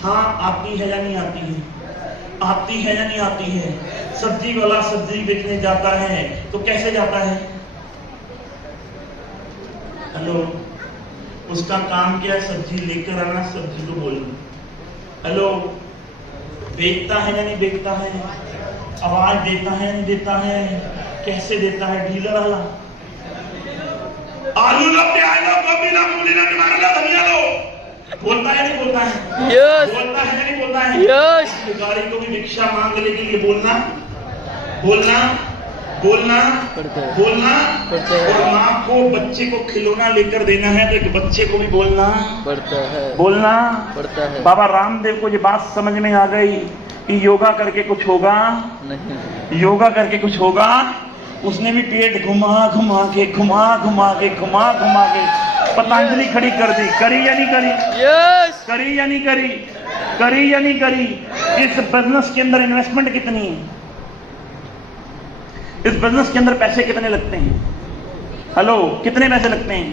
हाँ आती है या नहीं आती है? आती है या नहीं आती है? सब्जी वाला सब्जी बेचने जाता है तो कैसे जाता है? हेलो, उसका काम क्या है? सब्जी लेकर आना, सब्जी को बोलना। हेलो, बेचता है या नहीं बेचता है? आवाज देता है या नहीं देता है? कैसे देता है? डीलर वाला। आलू लो, प्याज लो, गोभी लो, मूली लो, टमाटर लो, धनिया लो, बोलता है नहीं बोलता है? यस। बोलता है नहीं बोलता है? यस। भिखारी को भी भिक्षा मांगने के लिए बोलना, बोलना, बोलना, बोलना। और माँ को बच्चे को खिलौना लेकर देना है तो एक बच्चे को भी बोलना पड़ता है, बोलना पड़ता है। बाबा रामदेव को ये बात समझ में आ गई कि योगा करके कुछ होगा नहीं, योगा करके कुछ होगा। उसने भी पेट घुमा घुमा के, घुमा घुमा के, घुमा घुमा के पतंजलि खड़ी कर दी। करी या नहीं करी? यस। करी या नहीं करी? करी या नहीं करी? इस बिजनेस के अंदर इन्वेस्टमेंट कितनी है? इस बिजनेस के अंदर पैसे कितने लगते हैं? हेलो, कितने पैसे लगते हैं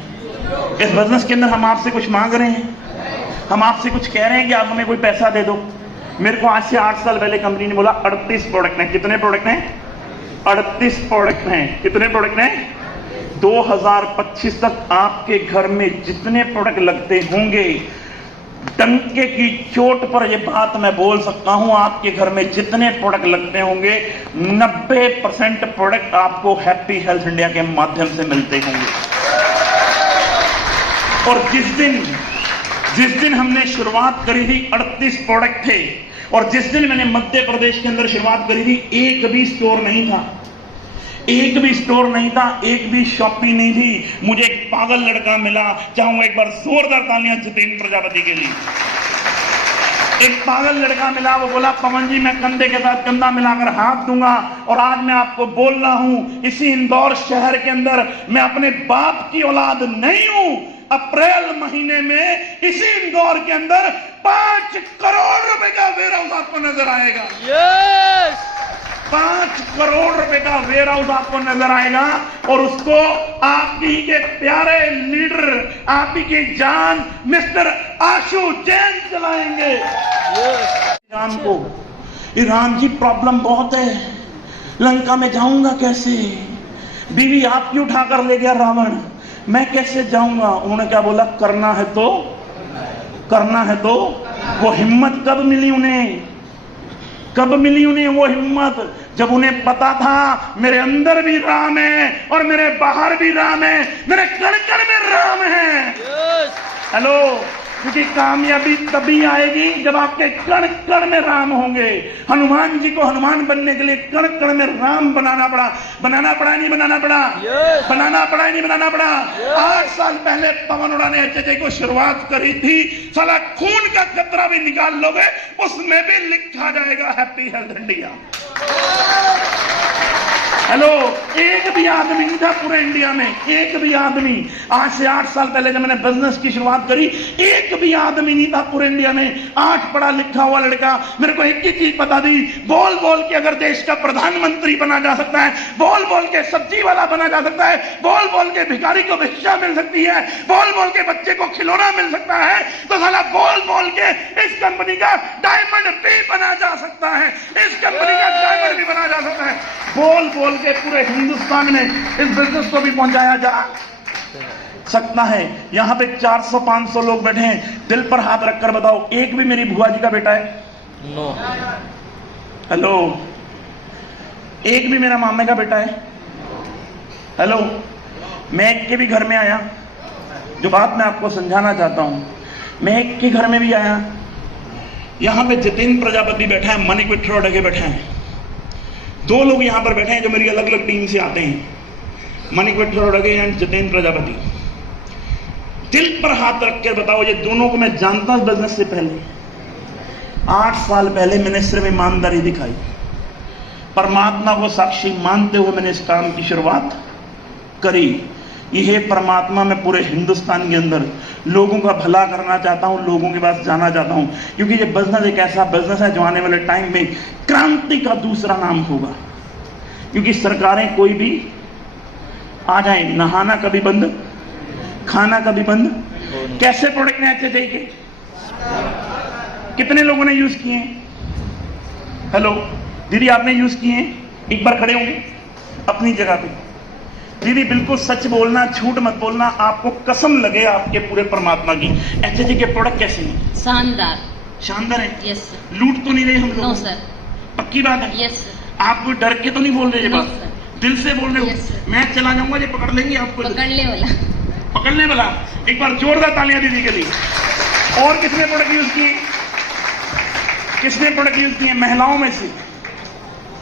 इस बिजनेस के अंदर? हम आपसे कुछ मांग रहे हैं, हम आपसे कुछ कह रहे हैं कि आप हमें कोई पैसा दे दो। मेरे को आज से 8 साल पहले कंपनी ने बोला 38 प्रोडक्ट हैं। कितने प्रोडक्ट हैं? 38 प्रोडक्ट हैं। कितने प्रोडक्ट हैं? 2025 तक आपके घर में जितने प्रोडक्ट लगते होंगे, डंके की चोट पर यह बात मैं बोल सकता हूं, आपके घर में जितने प्रोडक्ट लगते होंगे 90% प्रोडक्ट आपको हैप्पी हेल्थ इंडिया के माध्यम से मिलते होंगे। और जिस दिन हमने शुरुआत करी थी 38 प्रोडक्ट थे, और जिस दिन मैंने मध्य प्रदेश के अंदर शुरुआत करी थी एक भी स्टोर नहीं था, एक भी स्टोर नहीं था, एक भी शॉपी नहीं थी। मुझे एक पागल लड़का मिला, चाहूंगा एक बार जोरदार तालियां जितेंद्र प्रजापति के लिए। एक पागल लड़का मिला, वो बोला पवन जी मैं कंधे के साथ कंधा मिलाकर हाथ दूंगा। और आज मैं आपको बोल रहा हूं, इसी इंदौर शहर के अंदर मैं अपने बाप की औलाद नहीं हूं। अप्रैल महीने में इसी इंदौर के अंदर 5 करोड़ रुपए का वेयर हाउस आपको नजर आएगा। यस। 5 करोड़ रुपए का वेयर हाउस आपको नजर आएगा, और उसको आप ही के प्यारे लीडर, आप ही के जान मिस्टर आशु जैन चलाएंगे। ईरान को, ईरान की प्रॉब्लम बहुत है, लंका में जाऊंगा कैसे? बीवी आपकी उठाकर ले गया रावण, मैं कैसे जाऊंगा? उन्होंने क्या बोला? करना है तो, करना है तो वो हिम्मत कब मिली उन्हें? कब मिली उन्हें वो हिम्मत? जब उन्हें पता था मेरे अंदर भी राम है और मेरे बाहर भी राम है, मेरे कण कण में राम है। हेलो, क्योंकि कामयाबी तभी आएगी जब आपके कण कण में राम होंगे। हनुमान जी को हनुमान बनने के लिए कण कण में राम बनाना पड़ा। बनाना पड़ा नहीं बनाना पड़ा? बनाना पड़ा नहीं बनाना पड़ा? 8 साल पहले पवन उड़ा ने HHI को शुरुआत करी थी। साला खून का कतरा भी निकाल लोगे, उसमें भी लिखा जाएगा हैप्पी हेल्थ इंडिया। हेलो, एक भी आदमी नहीं था पूरे इंडिया में, एक भी आदमी। आज से 8 साल पहले जब मैंने बिजनेस की शुरुआत करी, एक भी आदमी नहीं था पूरे इंडिया में 8 पढ़ा लिखा हुआ लड़का। मेरे को एक ही चीज पता थी, बोल बोल के अगर देश का प्रधानमंत्री बना जा सकता है, बोल बोल के सब्जी वाला बना जा सकता है, बोल बोल के भिखारी को भिक्षा मिल सकती है, बोल बोल के बच्चे को खिलौना मिल सकता है, तो साला बोल बोल के इस कंपनी का डायमंड भी बना जा सकता है, इस कंपनी का डायमंड भी बना जा सकता है। बोल बोल के पूरे हिंदुस्तान में इस बिजनेस को भी पहुंचाया जा सकता है। यहां पे 400-500 लोग बैठे हैं, दिल पर हाथ रखकर बताओ, एक भी मेरी बुआ जी का बेटा है? नो। हेलो, एक भी मेरा मामे का बेटा है? हेलो, मैं एक के भी घर में आया, जो बात मैं आपको समझाना चाहता हूं, मैं एक के घर में भी आया। यहां पे जितेंद्र प्रजापति बैठा है, मणिक विट्ठल के बैठे हैं। 2 लोग यहां पर बैठे हैं जो मेरी अलग अलग टीम से आते हैं, मणिक विट्ठल एंड जितेंद्र प्रजापति। दिल पर हाथ रख कर बताओ, ये दोनों को मैं जानता हूं बिजनेस से पहले। 8 साल पहले मैंने सिर्फ ईमानदारी दिखाई, परमात्मा को साक्षी मानते हुए मैंने इस काम की शुरुआत करी। यह परमात्मा, मैं पूरे हिंदुस्तान के अंदर लोगों का भला करना चाहता हूं, लोगों के पास जाना चाहता हूं, क्योंकि ये बिजनेस एक ऐसा बिजनेस है जो आने वाले टाइम में क्रांति का दूसरा नाम होगा। क्योंकि सरकारें कोई भी आ जाए, नहाना कभी बंद, खाना कभी बंद। कैसे प्रोडक्ट ने HHI के कितने लोगों ने यूज किए? हेलो दीदी, आपने यूज किए? एक बार खड़े होंगे अपनी जगह पे। दीदी बिल्कुल सच बोलना, झूठ मत बोलना, आपको कसम लगे आपके पूरे परमात्मा की, HHI के प्रोडक्ट कैसे हैं? शानदार। शानदार है? Yes sir. लूट तो नहीं रहे हम लोग? No sir. पक्की बात है? Yes sir. आप कोई डर के तो नहीं बोल रहे? ये नो बात सर। दिल से बोल रहे हो? Yes sir. मैं चला जाऊंगा, ये पकड़ लेंगे आपको? पकड़ने वाला। पकड़ने वाला। एक बार जोरदार तालियां दीदी के लिए। और किसने प्रोडक्ट यूज किए? किसने प्रोडक्ट यूज किए? महिलाओं में से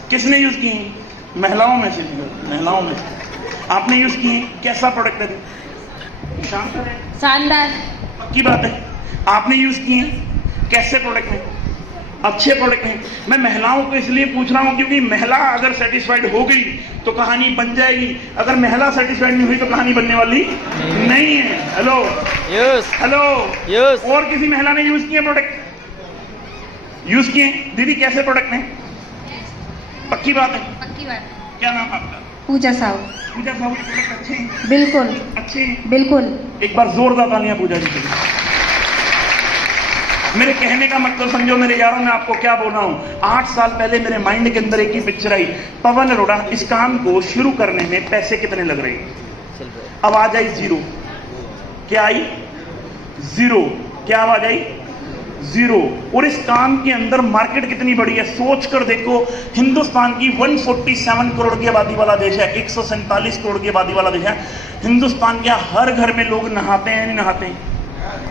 किसने यूज किए? महिलाओं में से। महिलाओं में से आपने यूज किए। कैसा प्रोडक्ट है? शानदार है? शानदार। पक्की बात है? आपने यूज किए? कैसे प्रोडक्ट है? अच्छे प्रोडक्ट हैं। मैं महिलाओं को इसलिए पूछ रहा हूं क्योंकि महिला अगर सेटिस्फाइड हो गई तो कहानी बन जाएगी, अगर महिला सेटिस्फाइड नहीं हुई तो कहानी बनने वाली नहीं है। Hello yes, hello yes. और किसी महिला ने यूज किए प्रोडक्ट? यूज किए? दीदी कैसे प्रोडक्ट हैं? पक्की बात है? पक्की बात। क्या नाम आपका? पूजा साहू। पूजा साहू के प्रोडक्ट अच्छे हैं? बिल्कुल अच्छे हैं, बिल्कुल। एक बार जोरदार तालियां पूजा जी के लिए। मेरे कहने का मतलब समझो मेरे यारों, मैं आपको क्या बोल रहा हूं। 8 साल पहले मेरे माइंड के अंदर एक ही पिक्चर आई, पवन अरोड़ा। इस काम को शुरू करने में पैसे कितने लग रहे हैं? आवाज आई जीरो। क्या आई? जीरो। क्या आवाज आई? जीरो। और इस काम के अंदर मार्केट कितनी बड़ी है सोच कर देखो। हिंदुस्तान की 147 करोड़ की आबादी वाला देश है, 147 करोड़ की आबादी वाला देश है। हिंदुस्तान के हर घर में लोग नहाते हैं नहीं नहाते हैं?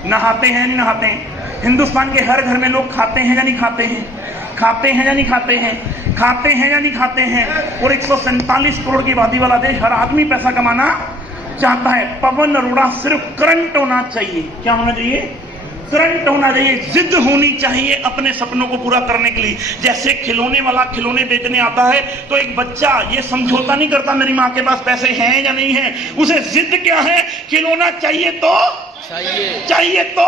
नहाते हैं नहीं नहाते हैं? हिंदुस्तान के हर घर में लोग खाते हैं या नहीं खाते हैं? खाते हैं या नहीं खाते हैं? खाते हैं या नहीं खाते हैं? और 147 करोड़ की आबादी वाला देश, हर आदमी पैसा कमाना चाहता है। पवन अरोड़ा सिर्फ करंट होना चाहिए। क्या होना चाहिए? करंट होना चाहिए। जिद होनी चाहिए अपने सपनों को पूरा करने के लिए। जैसे खिलौने वाला खिलौने बेचने आता है तो एक बच्चा ये समझौता नहीं करता मेरी माँ के पास पैसे हैं या नहीं है, उसे जिद क्या है? खिलौना चाहिए तो चाहिए तो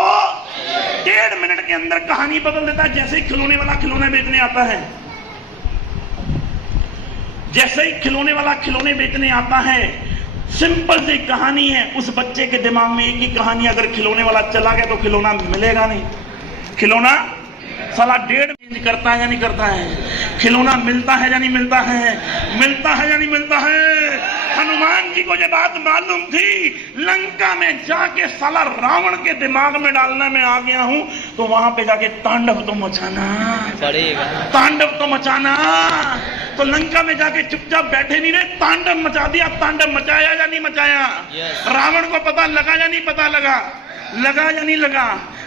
1.5 मिनट के अंदर कहानी बदल देता है। जैसे ही खिलौने वाला खिलौने बेचने आता है, जैसे ही खिलौने वाला खिलौने बेचने आता है, सिंपल सी कहानी है। उस बच्चे के दिमाग में एक ही कहानी, अगर खिलौने वाला चला गया तो खिलौना मिलेगा नहीं। खिलौना साला 1.5 चेंज करता है या नहीं करता है? खिलौना मिलता है या नहीं मिलता है? मिलता है या नहीं मिलता है? हनुमान जी को ये बात मालूम थी, लंका में जाके साला रावण के दिमाग में डालने में आ गया हूं, तो वहां पे जाके तांडव तो मचाना पड़ेगा, तांडव तो मचाना। तो लंका में जाके चुपचाप बैठे नहीं रहे, तांडव मचा दिया। तांडव मचाया या नहीं मचाया? रावण को पता लगा या नहीं पता लगा? लगा या नहीं लगा?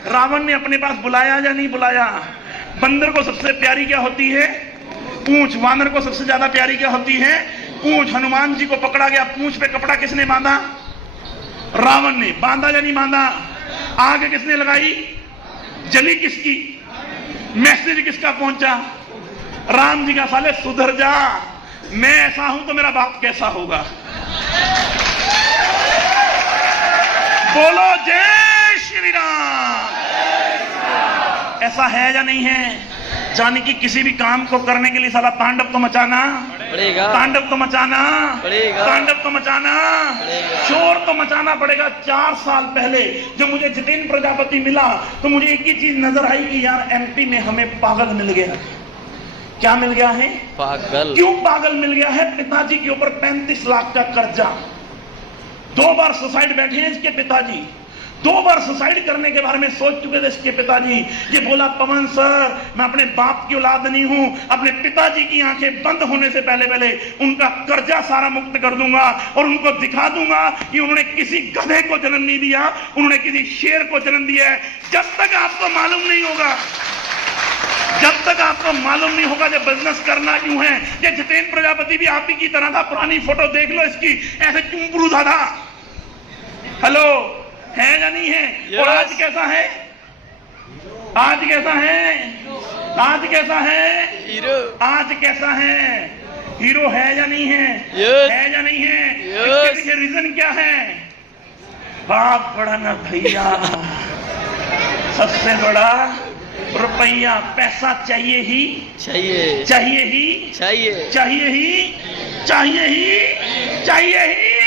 रावण ने अपने पास बुलाया या नहीं बुलाया? बंदर को सबसे प्यारी क्या होती है? पूंछ। वानर को सबसे ज्यादा प्यारी क्या होती है? पूंछ। हनुमान जी को पकड़ा गया, पूंछ पे कपड़ा किसने बांधा? रावण ने। बांधा या नहीं बांधा? आग किसने लगाई? जली किसकी? मैसेज किसका पहुंचा? राम जी का, साले सुधर जा, मैं ऐसा हूं तो मेरा बाप कैसा होगा। बोलो जय श्री राम। ऐसा है या नहीं है? जाने कि किसी भी काम को करने के लिए साला तांडव तो मचाना पड़ेगा, तांडव तो मचाना पड़ेगा, तांडव तो मचाना पड़ेगा, शोर तो मचाना पड़ेगा। 4 साल पहले जब मुझे जितेंद्र प्रजापति मिला तो मुझे एक ही चीज नजर आई कि यार एमपी में हमें पागल मिल गया। क्या मिल गया है? पागल। क्यों पागल मिल गया है? पिताजी के ऊपर 35 लाख का कर्जा, 2 बार सुसाइड बैठे हैं इसके पिताजी, 2 बार सुसाइड करने के बारे में सोच चुके थे इसके पिताजी। ये बोला, पवन सर मैं अपने बाप की औलाद नहीं हूं, अपने पिताजी की आंखें बंद होने से पहले पहले उनका कर्जा सारा मुक्त कर दूंगा और उनको दिखा दूंगा कि उन्होंने किसी गधे को जन्म नहीं दिया, उन्होंने किसी शेर को जन्म दिया है। जब तक आपको मालूम नहीं होगा, जब तक आपको मालूम नहीं होगा जब बिजनेस करना क्यों है। ये जितेंद्र प्रजापति भी आप ही की तरह था, पुरानी फोटो देख लो इसकी, ऐसे चुम्बरूदा था। हेलो, है या नहीं है? yes. और आज कैसा है? आज कैसा है? आज कैसा है? हीरो। आज कैसा है? हीरो है या नहीं है? yes. है या नहीं है? yes. इसके पीछे रीजन क्या है? बाप बड़ा ना भैया, सबसे बड़ा रुपया, पैसा चाहिए ही चाहिए, चाहिए ही चाहिए, चाहिए ही चाहिए ही चाहिए ही।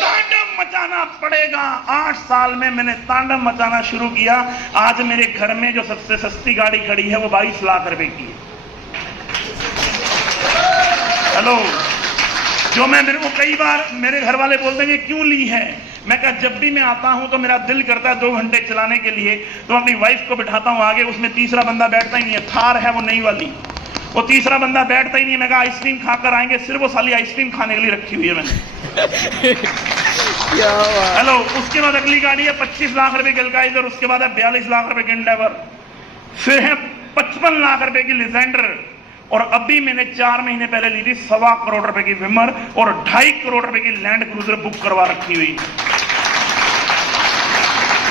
तांडव मचाना पड़ेगा। 8 साल में मैंने तांडव मचाना शुरू किया। आज मेरे घर में जो सबसे सस्ती गाड़ी खड़ी है वो 22 लाख रुपए की है। हेलो, जो मैं, मेरे को कई बार मेरे घर वाले बोलते हैं क्यों ली है? मैं कहा जब भी मैं आता हूं तो मेरा दिल करता है 2 घंटे चलाने के लिए, तो अपनी वाइफ को बिठाता हूं आगे, उसमें तीसरा बंदा बैठता ही नहीं है। थार है वो नई वाली, वो तीसरा बंदा बैठता ही नहीं है। मैं कहा आइसक्रीम खाकर आएंगे, सिर्फ वो साली आइसक्रीम खाने के लिए रखी हुई है मैंने। क्या हुआ? हेलो, उसके बाद अगली गाड़ी है 25 लाख रुपए की एल्काइजर, उसके बाद है 42 लाख रुपए की एंडेवर, फिर है 55 लाख रुपए की लिजेंडर, और अभी मैंने 4 महीने पहले ली थी 1.25 करोड़ रुपए की विमर और 2.5 करोड़ रुपए की लैंड क्रूजर बुक करवा रखी हुई।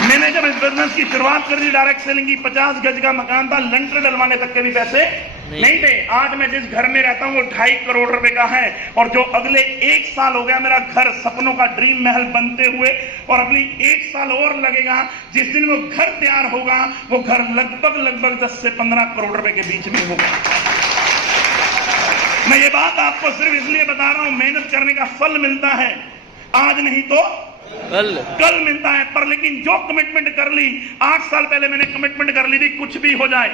मैंने जब इस बिजनेस की शुरुआत कर दी, डायरेक्ट सेलिंग की, 50 गज का मकान था, लंटर डलवाने तक के भी पैसे नहीं थे। आज मैं जिस घर में रहता हूं वो 2.5 करोड़ रुपए का है, और जो अगले 1 साल हो गया मेरा घर सपनों का ड्रीम महल बनते हुए, और अगली 1 साल और लगेगा। जिस दिन वो घर तैयार होगा वो घर लगभग 10 से 15 करोड़ रुपए के बीच में होगा। मैं ये बात आपको सिर्फ इसलिए बता रहा हूं, मेहनत करने का फल मिलता है, आज नहीं तो कल मिलता है। पर लेकिन जो कमिटमेंट कर ली, 8 साल पहले मैंने कमिटमेंट कर ली थी, कुछ भी हो जाए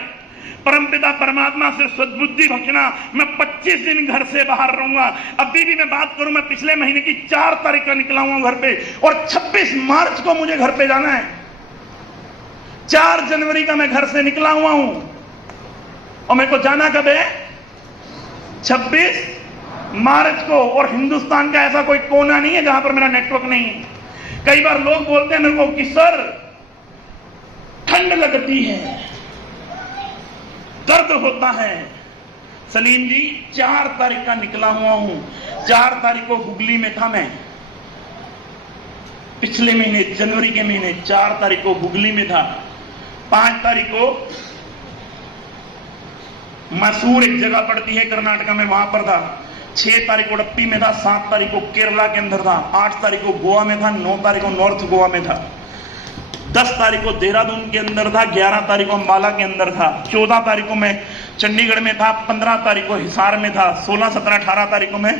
परमपिता परमात्मा से सद्बुद्धि बख्शना, मैं 25 दिन घर से बाहर रहूंगा। अभी भी मैं बात करूं, मैं पिछले महीने की 4 तारीख का निकला हुआ घर पे, और 26 मार्च को मुझे घर पे जाना है। 4 जनवरी का मैं घर से निकला हुआ हूं, और मेरे को जाना कब है? 26 मार्च को। और हिंदुस्तान का ऐसा कोई कोना नहीं है जहां पर मेरा नेटवर्क नहीं है। कई बार लोग बोलते हैं मेरे को कि सर ठंड लगती है, दर्द होता है। सलीम जी, 4 तारीख का निकला हुआ हूं, 4 तारीख को हुगली में था मैं, पिछले महीने जनवरी के महीने 4 तारीख को हुगली में था। 5 तारीख को मैसूर एक जगह पड़ती है कर्नाटका में, वहां पर था। 6 तारीख को उडुपी में था, 7 तारीख को केरला के अंदर था, 8 तारीख को गोवा में था, 9 तारीख को नॉर्थ गोवा में था, 10 तारीख को देहरादून के अंदर था, 11 तारीख को अंबाला के अंदर था, 14 तारीख को मैं चंडीगढ़ में था, 15 तारीख को हिसार में था, 16, 17, 18 तारीख को मैं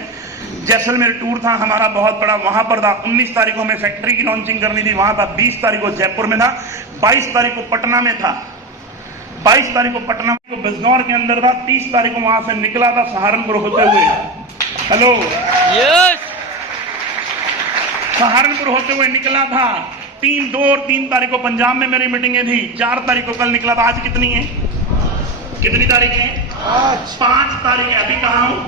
जैसलमेर टूर था हमारा बहुत बड़ा, वहां पर था। 19 तारीख को मैं फैक्ट्री की लॉन्चिंग करनी थी, वहां था। 20 तारीख को जयपुर में था, 22 तारीख को पटना में था, 22 तारीख को पटना को बिजनौर के अंदर था, 30 तारीख को वहां से निकला था सहारनपुर होते हुए। हेलो, यस, सहारनपुर होते हुए निकला था 2 और 3 तारीख को पंजाब में मेरी मीटिंगें थी, 4 तारीख को कल निकला था। आज कितनी है, कितनी तारीख है? 5 तारीख है। अभी कहाँ हूँ?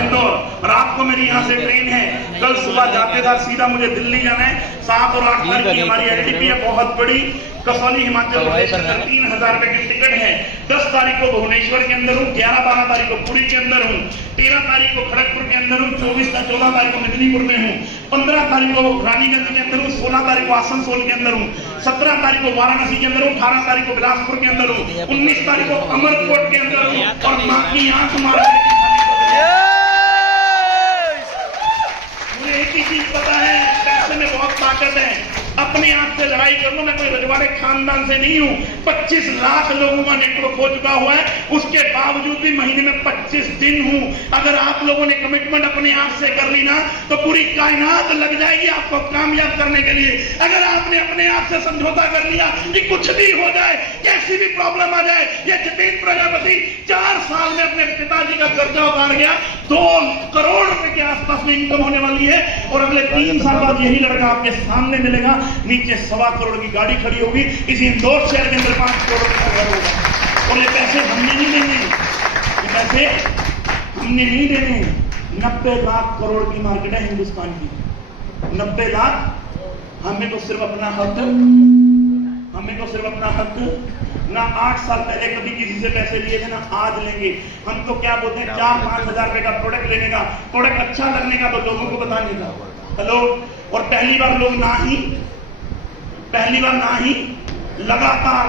इंदौर। रात को मेरी यहाँ से ट्रेन है, कल सुबह जाते था सीधा मुझे दिल्ली जाना है। 7 और 8 तारीख की हमारी एलटीपी है बहुत बड़ी, कसौली हिमाचल प्रदेश के अंदर 3000 रुपए की टिकट है। 10 तारीख को भुवनेश्वर के अंदर हूँ, 11-12 तारीख को पुरी के अंदर हूँ, 13 तारीख को खड़गपुर के अंदर हूँ, 14 तारीख को मेदिनीपुर में हूँ, 15 तारीख को रानीगंज के अंदर हूँ, 16 तारीख को आसनसोल के अंदर हूँ, 17 तारीख को वाराणसी के अंदर हूँ, 18 तारीख को बिलासपुर के अंदर हूँ, 19 तारीख को अमरकोट के अंदर हूँ और बाकी आंख मारने की मुझे एक ही चीज पता है, पैसे में बहुत ताकत है। अपने आप से लड़ाई कर लो, मैं कोई रजवाड़े खानदान से नहीं हूँ। 25 लाख लोगों का नेटवर्क हो चुका हुआ है, उसके बावजूद भी महीने में 25 दिन हूँ। अगर आप लोगों ने कमिटमेंट अपने आप से कर ली ना तो पूरी कायनात लग जाएगी आपको कामयाब करने के लिए। अगर आपने अपने आप से समझौता कर लिया कि कुछ भी हो जाए, कैसी भी प्रॉब्लम आ जाए, ये जितेंद्र प्रजापति 4 साल में अपने पिताजी का कर्जा उतार गया, 2 करोड़ रुपए के आसपास में इनकम होने वाली है और अगले 3 साल बाद यही लड़का आपके सामने मिलेगा, नीचे 1.25 करोड़ की गाड़ी खड़ी होगी, इसी इंदौर शहर के अंदर 5 करोड़ का घर होगा। और ये पैसे हमने नहीं देने, ये पैसे हमने नहीं देने। 90 लाख करोड़ की मार्केट है हिंदुस्तान की, 90 लाख। हमें तो सिर्फ अपना हक, हमें तो सिर्फ अपना हक ना 8 साल पहले कभी किसी से पैसे लिए थे ना आज लेंगे। हम तो क्या बोलते हैं, 4-5 हजार रुपए का प्रोडक्ट लेने का, प्रोडक्ट अच्छा लगने का तो लोगों को बताने का। हेलो, और पहली बार लोग ना ही लगातार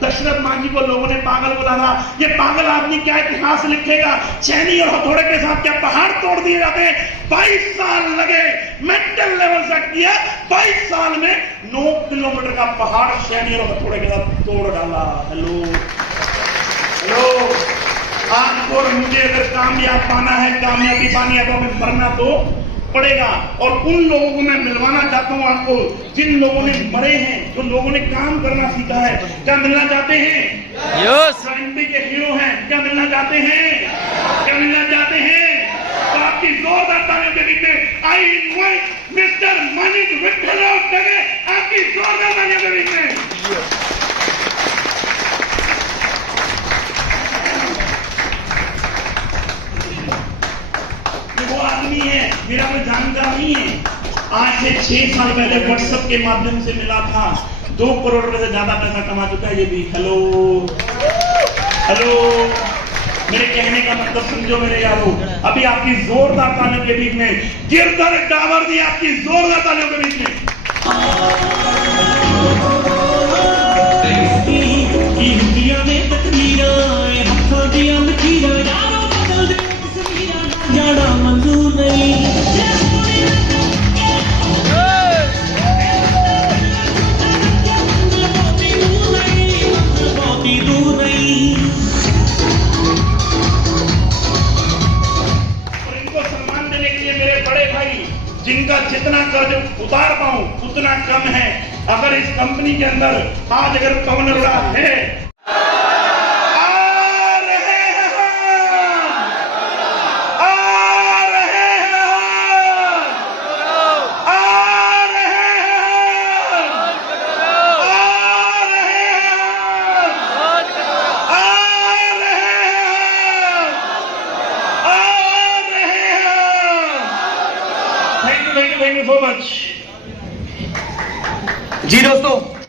दशरथ मांझी को लोगों ने पागल बोला था। ये पागल आदमी क्या इतिहास लिखेगा, चैनी और हथौड़े के साथ क्या पहाड़ तोड़ दिए जाते हैं। 22 साल लगे मेंटल लेवल से किया, 22 साल में 9 किलोमीटर का पहाड़ चैनी और हथौड़े के साथ तोड़ डाला। हेलो, आपको और मुझे अगर कामयाब पाना है, कामयाबी पानी है तो हमें मरना तो पड़ेगा। और उन लोगों को मैं मिलवाना चाहता हूं आपको जिन लोगों ने मरे हैं, जो लोगों ने काम करना सीखा है। क्या मिलना चाहते हैं? एमपी के हीरो हैं, क्या मिलना चाहते हैं? क्या मिलना चाहते हैं? तो आपकी जोरदार तालियों के बीच में I invite mister Manik Vitthalrao Dage, आपकी जोरदार तालियों के बीच में। वो आदमी है, मेरा कोई जानकार नहीं है। आज से 6 साल पहले व्हाट्सएप के माध्यम से मिला था, 2 करोड़ रुपए से ज्यादा पैसा कमा चुका है ये भी। हेलो, मेरे कहने का मतलब समझो मेरे यारों। अभी आपकी जोरदार तालियों के बीच में गिरधर डावर जी, आपकी जोरदार तालियों के बीच में। जाना मंजूर नहीं, दूर नहीं। और इनको सम्मान देने के लिए मेरे बड़े भाई, जिनका जितना कर्ज उतार पाऊं उतना कम है। अगर इस कंपनी के अंदर आज अगर पवन अरोड़ा है, जी दोस्तों,